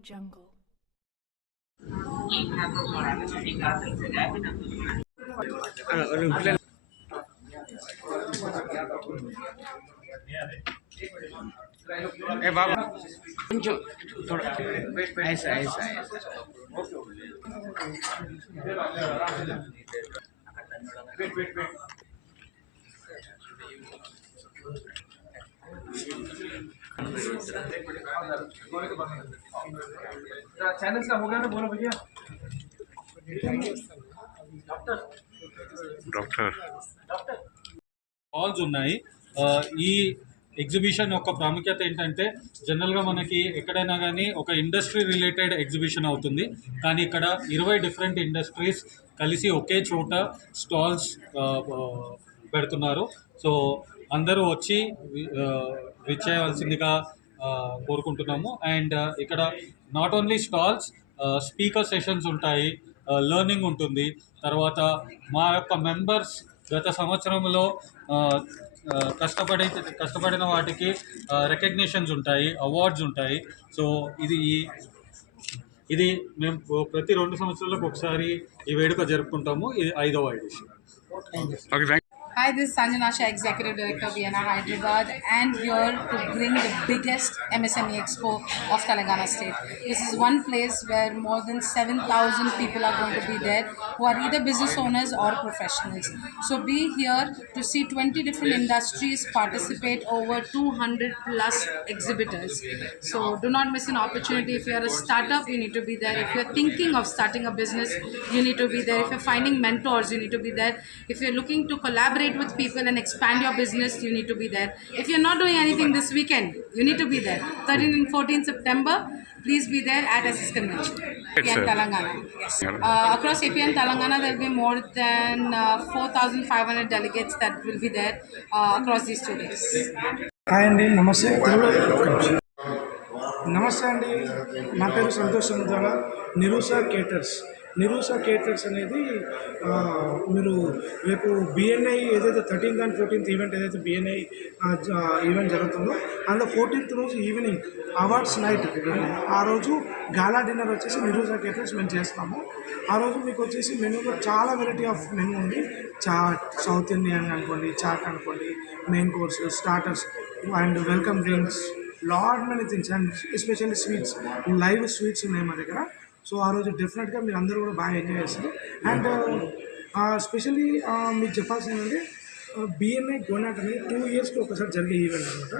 Jungle. Gracias. Channels का हो गया ना बोलो भैया డాక్టర్ హాల్స్ ఉన్నాయి ఆ, ఈ ఎగ్జిబిషన్ యొక్క ప్రాముఖ్యత ఏంటంటే జనరల్గా మనకి ఎక్కడైనా కానీ ఒక ఇండస్ట్రీ రిలేటెడ్ ఎగ్జిబిషన్ అవుతుంది కానీ ఇక్కడ ఇరవై డిఫరెంట్ ఇండస్ట్రీస్ కలిసి ఒకే చోట స్టాల్స్ పెడుతున్నారు సో అందరూ వచ్చి వి- ఆ, విచ్చేయవలసిందిగా ఆ, కోరుకుంటున్నాము. అండ్ ఇక్కడ not only stalls speaker sessions ఉంటాయి లెర్నింగ్ ఉంటుంది. తర్వాత మా యొక్క మెంబర్స్ గత సంవత్సరంలో కష్టపడి కష్టపడిన వాటికి రికగ్నిషన్స్ ఉంటాయి అవార్డ్స్ ఉంటాయి. సో ఇది ఈ- ఇది మేము ప్రతి రెండు సంవత్సరాలకు ఒకసారి ఈ వేడుక జరుపుకుంటాము. ఇది ఐదవ edition Hi, this is Sanjana Shah, Executive Director, Vienna, Hyderabad, and here to bring the biggest MSME Expo of Telangana State. This is one place where more than 7,000 people are going to be there who are either business owners or professionals. So be here to see 20 different industries participate over 200 plus exhibitors. So do not miss an opportunity. If you are a startup, you need to be there. If you're thinking of starting a business, you need to be there. If you're finding mentors, you need to be there. If you're looking to collaborate with people and expand your business, you need to be there. If you're not doing anything this weekend, you need to be there. 13 and 14 September, please be there at SS Convention. AP and sir. Telangana. Yes. Uh, across AP and Telangana, there will be more than uh, 4,500 delegates that will be there uh, across these two days. అండి నమస్తే తెలుగులో నమస్తే అండి నా పేరు Santosh Samudrala Nirusha caterers Nirusha caterers అనేది మీరు రేపు బిఎన్ఐ ఏదైతే థర్టీన్త్ అండ్ ఫోర్టీన్త్ ఈవెంట్ ఏదైతే బిఎన్ఐ ఈవెంట్ జరుగుతుందో అందులో ఫోర్టీన్త్ రోజు ఈవినింగ్ అవార్డ్స్ నైట్ ఆ రోజు గాలా డిన్నర్ వచ్చేసి నిరూష కేటర్స్ మేము చేస్తాము. ఆ రోజు మీకు వచ్చేసి మెనూలో చాలా వెరైటీ ఆఫ్ మెనూ ఉంది. చాట్ సౌత్ ఇండియన్ అనుకోండి చాట్ అనుకోండి main course starters and welcome drinks lord many things and especially sweets live sweets ఉన్నాయి మా దగ్గర. సో ఆ రోజు డెఫినెట్గా మీరు అందరూ కూడా బాగా ఎంజాయ్ చేస్తారు అండ్ స్పెషల్లీ మీకు చెప్పాల్సింది ఏంటంటే uh, బిఎన్ఐ గోనాట్ అనేది టూ ఇయర్స్కి ఒకసారి జరిగే ఈవెంట్ అనమాట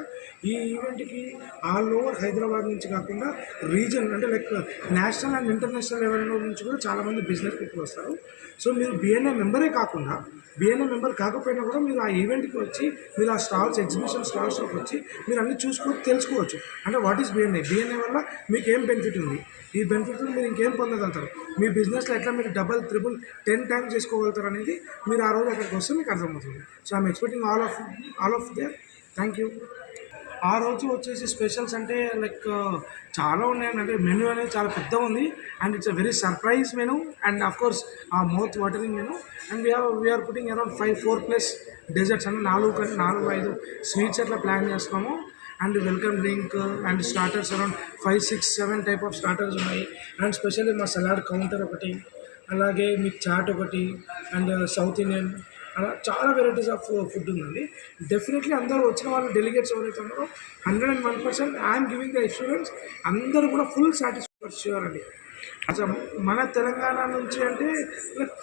ఈ ఈవెంట్కి ఆల్ ఓవర్ హైదరాబాద్ నుంచి కాకుండా రీజన్ అంటే లైక్ నేషనల్ అండ్ ఇంటర్నేషనల్ లెవెల్లో నుంచి కూడా చాలామంది బిజినెస్ పీపుల్ వస్తారు. సో మీరు బిఎన్ఏ మెంబరే కాకుండా బిఎన్ఏ మెంబర్ కాకపోయినా కూడా మీరు ఆ ఈవెంట్కి వచ్చి మీరు ఆ స్టాల్స్ ఎగ్జిబిషన్ స్టాల్స్లోకి వచ్చి మీరు అన్ని చూసుకొని తెలుసుకోవచ్చు. అంటే వాట్ ఈస్ బిఎన్ఏ బిఎన్ఏ వల్ల మీకు ఏం బెనిఫిట్ ఉంది? ఈ బెనిఫిట్ మీరు ఇంకేం పొందగలుగుతారు? మీ బిజినెస్లో ఎట్లా మీరు డబల్ త్రిబుల్ టెన్ టైమ్స్ చేసుకోగలుగుతారు అనేది మీరు ఆ రోజు అక్కడికి వస్తే మీకు అర్థమవుతుంది. So I'm expecting all of all of there thank you ఆ రోజు వచ్చేసి స్పెషల్స్ అంటే లైక్ చాలా ఉన్నాయండి అంటే మెనూ అనేది చాలా పెద్దగా ఉంది. And it's a very surprise menu. And of course a mouth watering menu. And we are we are putting around five four plus desserts అంటే నాలుగు కంటే నాలుగు ఐదు స్వీట్స్ అట్లా ప్లాన్ చేస్తున్నాము. And welcome drink and starters around five six seven type of starters ఉన్నాయి. And specially మా salad counter ఒకటి అలాగే మీకు చాట్ ఒకటి అండ్ uh, సౌత్ ఇండియన్ అలా చాలా వెరైటీస్ ఆఫ్ ఫుడ్ ఉందండి. డెఫినెట్లీ అందరూ వచ్చిన వాళ్ళు డెలిగేట్స్ ఎవరైతే ఉన్నారో hundred and one percent I'm giving the experience అందరూ కూడా ఫుల్ సాటిస్ఫైడ్ ష్యూర్ అండి అసలు మన తెలంగాణ నుంచి అంటే like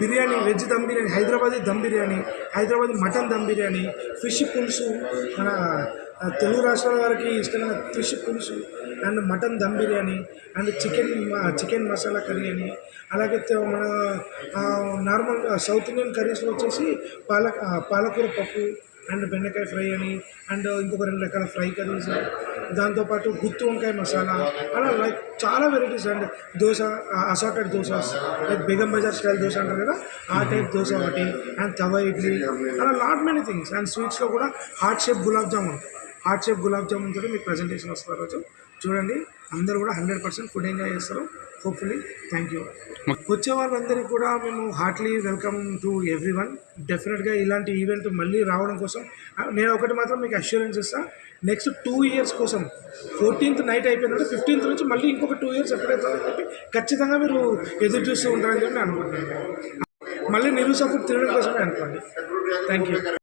biryani veg dum biryani Hyderabadi dum biryani Hyderabadi mutton dum biryani fish పులుసు మన తెలుగు రాష్ట్రాల వారికి ఇష్టమైన ఫిష్ పులుసు and mutton dum biryani and chicken chicken masala curry అని. అలాగే మన నార్మల్ సౌత్ ఇండియన్ కర్రీస్లో వచ్చేసి పాలక్ పాలకూర పప్పు అండ్ బెండకాయ ఫ్రై అని అండ్ ఇంకొక రెండు రకాల ఫ్రై కర్రీస్. దాంతోపాటు గుత్తి వంకాయ మసాలా అలా లైక్ చాలా varieties. And dosa assorted dosas like Begum Bazaar style dosa అంటారు కదా ఆ టైప్ దోశ ఒకటి అండ్ తవా ఇడ్లీ అలా నాట్ మెనీ థింగ్స్. అండ్ స్వీట్స్లో కూడా heart shape gulab jamun. Heart shape gulab jamun తోటి మీకు ప్రజెంటేషన్ వస్తారు రోజు. చూడండి అందరూ కూడా హండ్రెడ్ పర్సెంట్ ఫుడ్ ఎంజాయ్ చేస్తారు. హోప్ఫుల్లీ థ్యాంక్ యూ వచ్చే వాళ్ళందరికీ కూడా మేము heartly welcome to everyone డెఫినెట్గా ఇలాంటి ఈవెంట్ మళ్ళీ రావడం కోసం నేను ఒకటి మాత్రం మీకు అష్యూరెన్స్ ఇస్తాను నెక్స్ట్ టూ ఇయర్స్ కోసం ఫోర్టీన్త్ నైట్ అయిపోయిందంటే ఫిఫ్టీన్త్ నుంచి మళ్ళీ ఇంకొక టూ ఇయర్స్ ఎప్పుడైతుందని చెప్పి ఖచ్చితంగా మీరు ఎదురు చూస్తూ ఉంటారని చెప్పి అనుకుంటున్నాను. మళ్ళీ నిరుసా తినడం కోసమే అనుకోండి. Thank you